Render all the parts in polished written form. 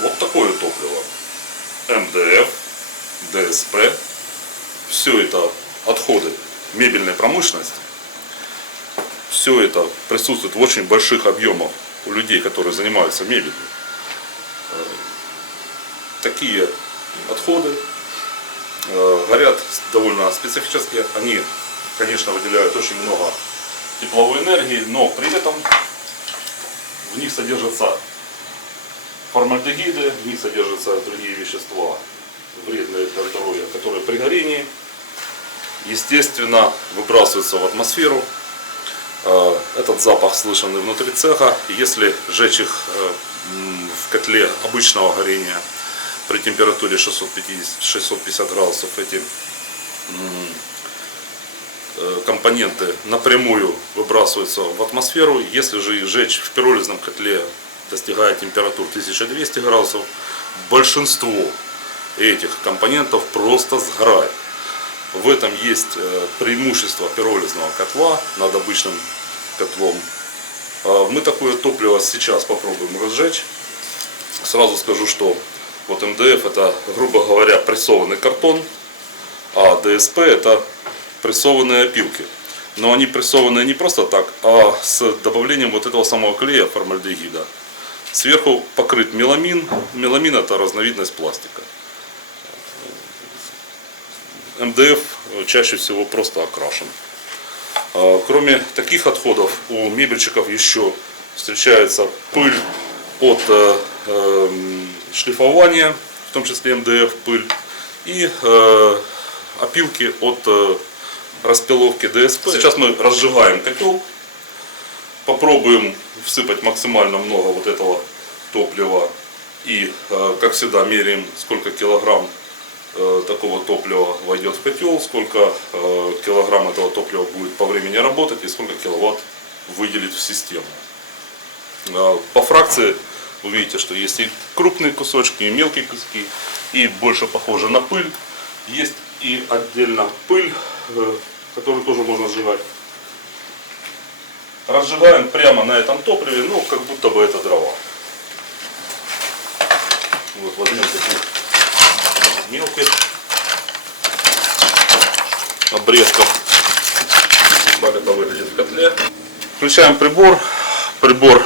Вот такое топливо. МДФ, ДСП. Все это отходы мебельной промышленности. Все это присутствует в очень больших объемах у людей, которые занимаются мебелью. Такие отходы горят довольно специфически. Они, конечно, выделяют очень много тепловой энергии, но при этом в них содержатся формальдегиды, в них содержатся другие вещества, вредные для здоровья, которые при горении, естественно, выбрасываются в атмосферу. Этот запах слышен и внутри цеха. Если сжечь их в котле обычного горения при температуре 650 градусов, эти компоненты напрямую выбрасываются в атмосферу. Если же их сжечь в пиролизном котле, достигая температур 1200 градусов, большинство этих компонентов просто сгорает. В этом есть преимущество пиролизного котла над обычным котлом. Мы такое топливо сейчас попробуем разжечь. Сразу скажу, что вот МДФ это, грубо говоря, прессованный картон, а ДСП это прессованные опилки. Но они прессованные не просто так, а с добавлением вот этого самого клея формальдегида. Сверху покрыт меламин. Меламин это разновидность пластика. МДФ чаще всего просто окрашен. Кроме таких отходов у мебельщиков еще встречается пыль от шлифования, в том числе МДФ пыль, и опилки от распиловки ДСП. Сейчас мы разжигаем котел, попробуем всыпать максимально много вот этого топлива и, как всегда, меряем, сколько килограмм такого топлива войдет в котел, сколько килограмм этого топлива будет по времени работать и сколько киловатт выделит в систему. По фракции вы видите, что есть и крупные кусочки, и мелкие куски, и больше похоже на пыль. Есть и отдельно пыль, которую тоже можно сжигать. Разжигаем прямо на этом топливе, ну как будто бы это дрова. Вот возьмем таких мелких обрезков. Так это выглядит в котле. Включаем прибор. Прибор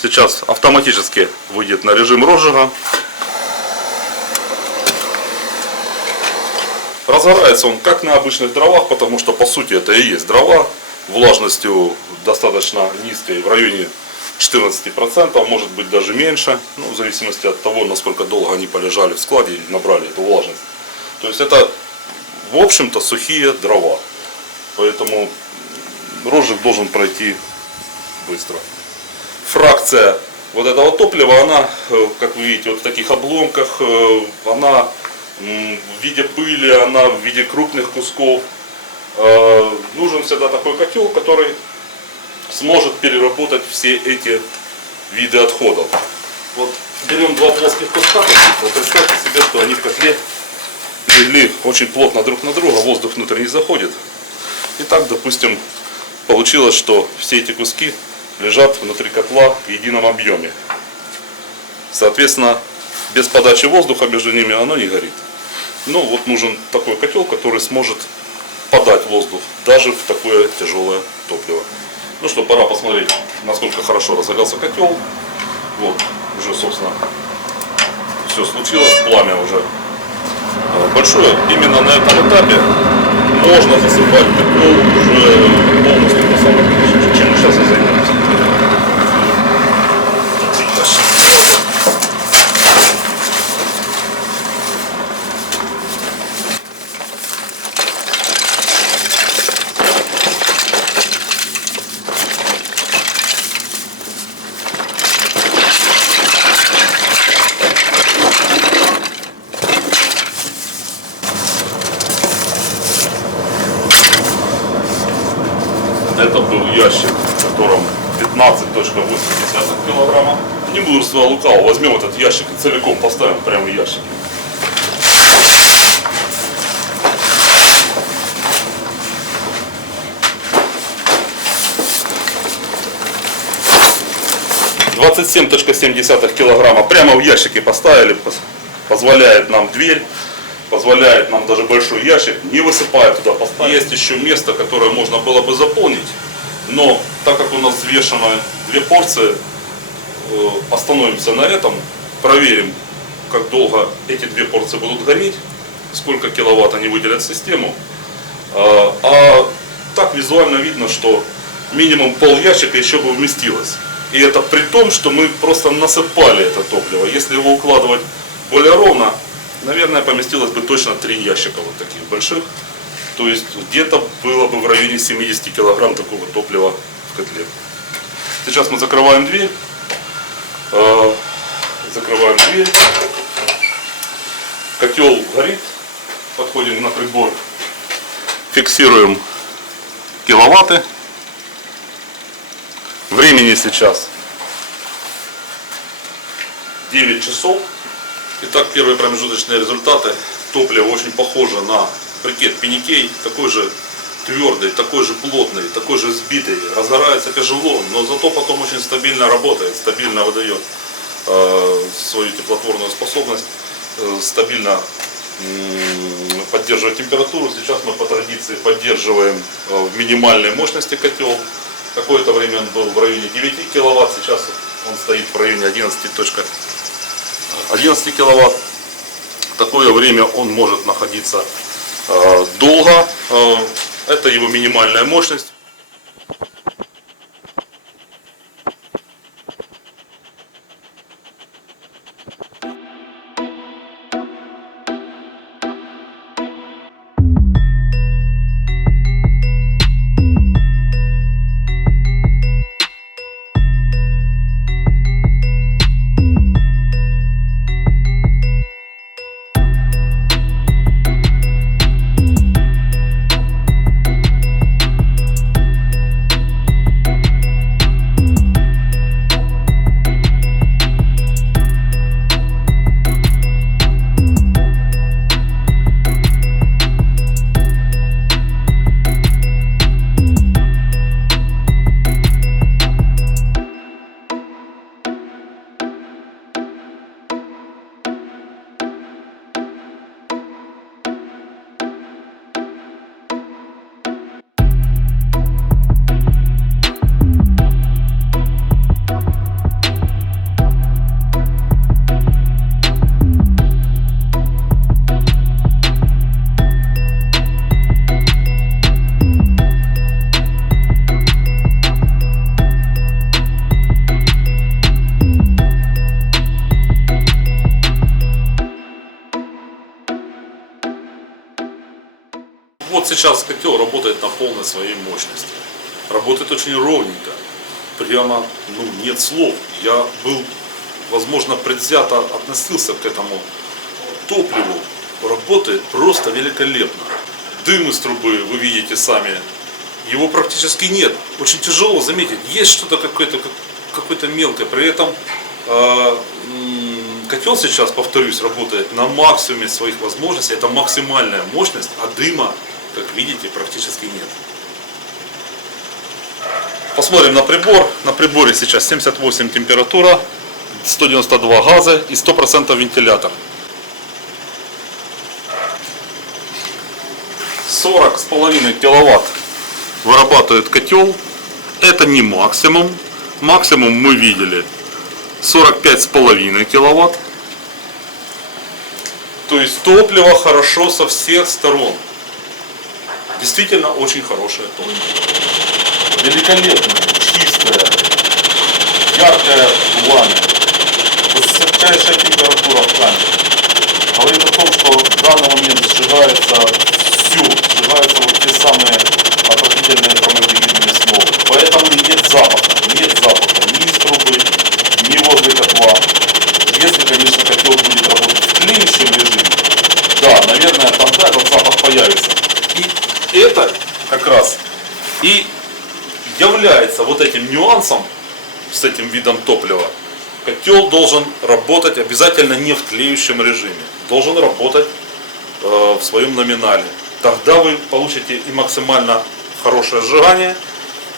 сейчас автоматически выйдет на режим розжига. Разгорается он как на обычных дровах, потому что по сути это и есть дрова. Влажностью достаточно низкой, в районе 14%, может быть даже меньше, ну, в зависимости от того, насколько долго они полежали в складе и набрали эту влажность. То есть это, в общем-то, сухие дрова. Поэтому розжиг должен пройти быстро. Фракция вот этого топлива, она, как вы видите, вот в таких обломках, она в виде пыли, она в виде крупных кусков. Нужен всегда такой котел, который сможет переработать все эти виды отходов. Вот берем два плоских куска, вот представьте себе, что они в котле легли очень плотно друг на друга, воздух внутрь не заходит. И так, допустим, получилось, что все эти куски лежат внутри котла в едином объеме. Соответственно, без подачи воздуха между ними оно не горит. Ну вот нужен такой котел, который сможет подать воздух даже в такое тяжелое топливо. Ну что, пора посмотреть, насколько хорошо разогрелся котел. Вот, уже, собственно, все случилось, пламя уже большое. Именно на этом этапе можно засыпать котел уже полностью по самому дну, чем мы сейчас и займемся. Это был ящик, в котором 15,8 килограмма. Не буду рассказывать лукаво, возьмем этот ящик и целиком поставим прямо в ящик. 27,7 килограмма прямо в ящике поставили, позволяет нам дверь, позволяет нам даже большой ящик, не высыпая туда поставить. Есть еще место, которое можно было бы заполнить, но так как у нас взвешено 2 порции, остановимся на этом, проверим, как долго эти 2 порции будут гореть, сколько киловатт они выделят в систему. А так визуально видно, что минимум пол ящика еще бы вместилось. И это при том, что мы просто насыпали это топливо. Если его укладывать более ровно, наверное, поместилось бы точно 3 ящика вот таких больших. То есть где-то было бы в районе 70 килограмм такого топлива в котле. Сейчас мы закрываем дверь. Закрываем дверь. Котел горит. Подходим на прибор. Фиксируем киловатты. Времени сейчас 9 часов. Итак, первые промежуточные результаты. Топливо очень похоже на брикет Пеникей. Такой же твердый, такой же плотный, такой же сбитый. Разгорается тяжело, но зато потом очень стабильно работает, стабильно выдает свою теплотворную способность, стабильно поддерживает температуру. Сейчас мы по традиции поддерживаем в минимальной мощности котел. Какое-то время он был в районе 9 киловатт, сейчас он стоит в районе 11 киловатт. Такое время он может находиться долго. Это его минимальная мощность. Вот сейчас котел работает на полной своей мощности. Работает очень ровненько. Прямо, нет слов. Я был, возможно, предвзято относился к этому топливу. Работает просто великолепно. Дым из трубы, вы видите сами, его практически нет. Очень тяжело заметить. Есть что-то какое-то мелкое. При этом котел сейчас, повторюсь, работает на максимуме своих возможностей. Это максимальная мощность, а дыма, как видите, практически нет. Посмотрим на прибор. На приборе сейчас 78 температура, 192 газа и 100% вентилятор. 40,5 киловатт вырабатывает котел. Это не максимум. Максимум мы видели 45,5 киловатт. То есть топливо хорошо со всех сторон. Действительно очень хорошее топливо. Великолепное, чистое, яркое пламя, высочайшая температура в камере. Говорит о том, что в данный момент сжигается все, сжигаются вот те самые отвратительные формальдегидные смолы. Поэтому нет запаха ни из трубы, ни возле котла. Если, конечно, котел будет работать в тлеющем режиме, да, наверное, тогда этот запах появится. И это как раз и является вот этим нюансом с этим видом топлива. Котел должен работать обязательно не в тлеющем режиме, должен работать в своем номинале. Тогда вы получите и максимально хорошее сжигание,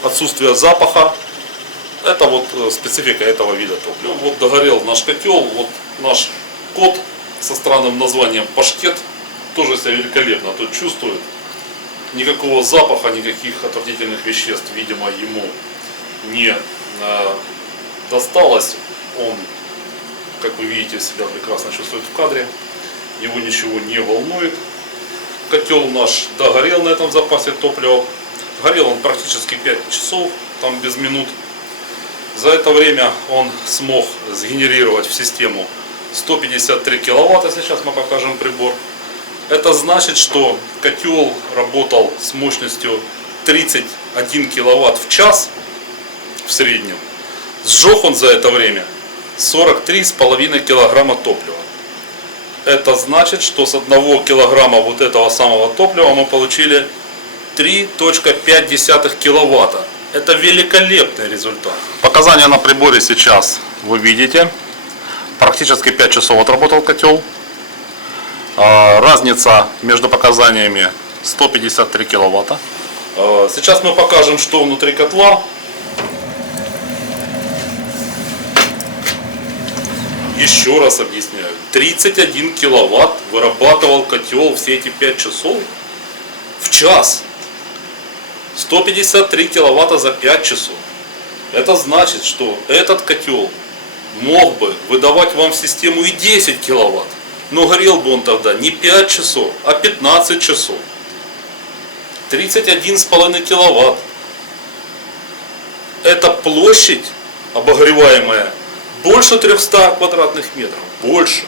отсутствие запаха Это вот специфика этого вида топлива. Вот догорел наш котел, вот наш кот со странным названием паштет тоже себя великолепно тут чувствует. Никакого запаха, никаких отвратительных веществ, видимо, ему не досталось. Он, как вы видите, себя прекрасно чувствует в кадре. Его ничего не волнует. Котел наш догорел на этом запасе топлива. Горел он практически 5 часов, там без минут. За это время он смог сгенерировать в систему 153 киловатта. Сейчас мы покажем прибор. Это значит, что котел работал с мощностью 31 киловатт в час в среднем. Сжег он за это время 43,5 килограмма топлива. Это значит, что с 1 килограмма вот этого самого топлива мы получили 3,5 киловатта. Это великолепный результат. Показания на приборе сейчас вы видите. Практически 5 часов отработал котел. Разница между показаниями 153 киловатта. Сейчас мы покажем, что внутри котла. Еще раз объясняю. 31 киловатт вырабатывал котел все эти 5 часов в час. 153 киловатта за 5 часов. Это значит, что этот котел мог бы выдавать вам в систему и 10 киловатт. Но горел бы он тогда не 5 часов, а 15 часов. 31,5 киловатт. Это площадь обогреваемая больше 300 квадратных метров. Больше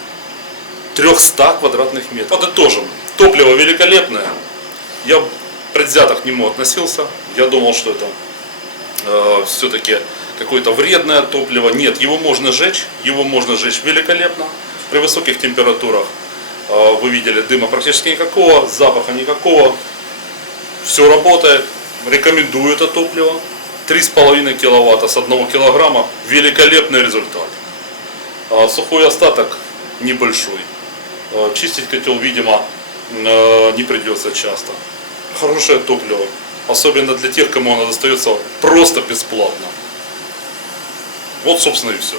300 квадратных метров. Подытожим. Топливо великолепное. Я предвзято к нему относился. Я думал, что это все-таки какое-то вредное топливо. Нет, его можно сжечь. Его можно сжечь великолепно. При высоких температурах вы видели, дыма практически никакого, запаха никакого. Все работает. Рекомендую это топливо. 3,5 киловатта с 1 килограмма. Великолепный результат. Сухой остаток небольшой. Чистить котел, видимо, не придется часто. Хорошее топливо. Особенно для тех, кому оно достается просто бесплатно. Вот, собственно, и все.